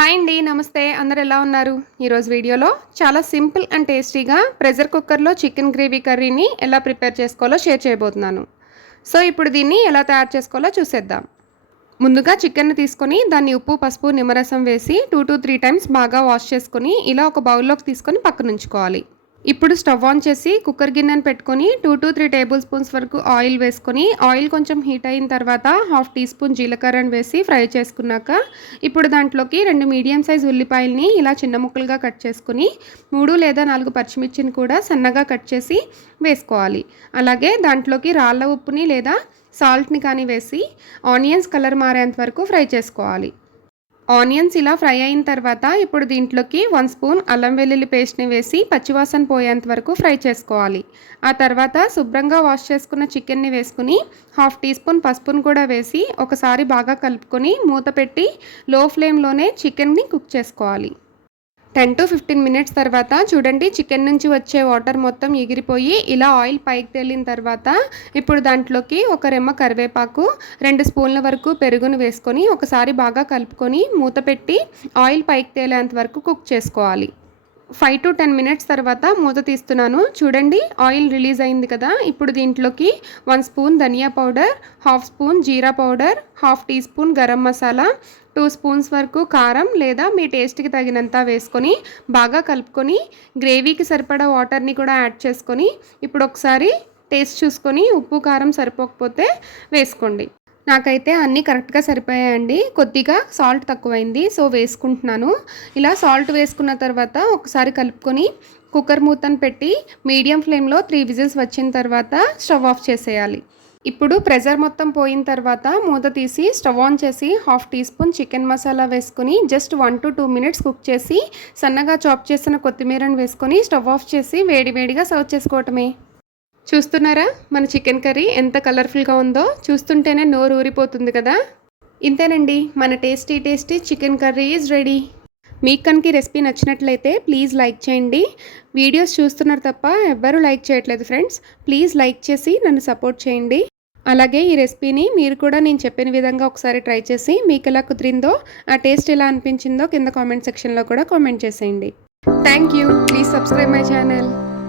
Hi అండి నమస్తే. అందరు ఎలా ఉన్నారు? ఈరోజు వీడియోలో చాలా సింపుల్ అండ్ టేస్టీగా ప్రెషర్ కుక్కర్లో చికెన్ గ్రేవీ కర్రీని ఎలా ప్రిపేర్ చేసుకోవాలో షేర్ చేయబోతున్నాను. సో ఇప్పుడు దీన్ని ఎలా తయారు చేసుకోవాలో చూసేద్దాం. ముందుగా చికెన్ తీసుకొని దాన్ని ఉప్పు పసుపు నిమ్మరసం వేసి టూ టు త్రీ టైమ్స్ బాగా వాష్ చేసుకొని ఇలా ఒక బౌల్లోకి తీసుకొని పక్కనుంచుకోవాలి. ఇప్పుడు స్టవ్ ఆన్ చేసి కుక్కర్ గిన్నెను పెట్టుకొని two to three table spoons వరకు ఆయిల్ వేసుకొని ఆయిల్ కొంచెం హీట్ అయిన తర్వాత హాఫ్ టీ స్పూన్ జీలకర్రను వేసి ఫ్రై చేసుకున్నాక ఇప్పుడు దాంట్లోకి రెండు మీడియం సైజ్ ఉల్లిపాయలని ఇలా చిన్న ముక్కలుగా కట్ చేసుకుని మూడు లేదా నాలుగు పచ్చిమిర్చిని కూడా సన్నగా కట్ చేసి వేసుకోవాలి. అలాగే దాంట్లోకి రాళ్ళ ఉప్పుని లేదా సాల్ట్ని కానీ వేసి ఆనియన్స్ కలర్ మారేంత వరకు ఫ్రై చేసుకోవాలి. ఆనియన్స్ ఇలా ఫ్రై అయిన తర్వాత ఇప్పుడు దీంట్లోకి వన్ స్పూన్ అల్లం వెల్లుల్లి పేస్ట్ని వేసి పచ్చివాసన పోయేంత వరకు ఫ్రై చేసుకోవాలి. ఆ తర్వాత శుభ్రంగా వాష్ చేసుకున్న చికెన్ని వేసుకుని హాఫ్ టీ స్పూన్ పసుపును కూడా వేసి ఒకసారి బాగా కలుపుకొని మూత పెట్టి లో ఫ్లేమ్లోనే చికెన్ని కుక్ చేసుకోవాలి. టెన్ టు ఫిఫ్టీన్ మినిట్స్ తర్వాత చూడండి చికెన్ నుంచి వచ్చే వాటర్ మొత్తం ఎగిరిపోయి ఇలా ఆయిల్ పైకి తేలిన తర్వాత ఇప్పుడు దాంట్లోకి ఒక రెమ్మ కరివేపాకు రెండు స్పూన్ల వరకు పెరుగును వేసుకొని ఒకసారి బాగా కలుపుకొని మూత పెట్టి ఆయిల్ పైకి తేలేంత వరకు కుక్ చేసుకోవాలి. ఫైవ్ టు టెన్ మినిట్స్ తర్వాత మూత తీస్తున్నాను. చూడండి ఆయిల్ రిలీజ్ అయింది కదా. ఇప్పుడు దీంట్లోకి one spoon dhania powder half spoon jeera powder half teaspoon garam masala two spoons వరకు కారం లేదా మీ టేస్ట్కి తగినంత వేసుకొని బాగా కలుపుకొని గ్రేవీకి సరిపడా వాటర్ని కూడా యాడ్ చేసుకొని ఇప్పుడు ఒకసారి టేస్ట్ చూసుకొని ఉప్పు కారం సరిపోకపోతే వేసుకోండి. నాకైతే అన్నీ కరెక్ట్గా సరిపోయాయండి. కొద్దిగా సాల్ట్ తక్కువైంది సో వేసుకుంటున్నాను. ఇలా సాల్ట్ వేసుకున్న తర్వాత ఒకసారి కలుపుకొని కుక్కర్ మూతను పెట్టి మీడియం ఫ్లేమ్లో త్రీ విజిల్స్ వచ్చిన తర్వాత స్టవ్ ఆఫ్ చేసేయాలి. ఇప్పుడు ప్రెజర్ మొత్తం పోయిన తర్వాత మూత తీసి స్టవ్ ఆన్ చేసి half tea spoon chicken masala వేసుకుని just one to two minutes cook చేసి సన్నగా చాప్ చేసిన కొత్తిమీరను వేసుకొని స్టవ్ ఆఫ్ చేసి వేడివేడిగా సర్వ్ చేసుకోవటమే. చూస్తున్నారా? మన చికెన్ కర్రీ ఎంత కలర్ఫుల్గా ఉందో? చూస్తుంటేనే నోరు ఊరిపోతుంది కదా? ఇంతేనండి మన tasty tasty chicken curry is ready. మీకు కనుక రెసిపీ నచ్చినట్లయితే ప్లీజ్ లైక్ చేయండి. వీడియోస్ చూస్తున్నారు తప్ప ఎవ్వరూ లైక్ చేయట్లేదు ఫ్రెండ్స్. ప్లీజ్ లైక్ చేసి నన్ను సపోర్ట్ చేయండి. అలాగే ఈ రెసిపీని మీరు కూడా నేను చెప్పిన విధంగా ఒకసారి ట్రై చేసి మీకు ఎలా కుదిరిందో ఆ టేస్ట్ ఎలా అనిపించిందో కింద కామెంట్ సెక్షన్లో కూడా కామెంట్ చేసేయండి. Thank you. Please subscribe my channel.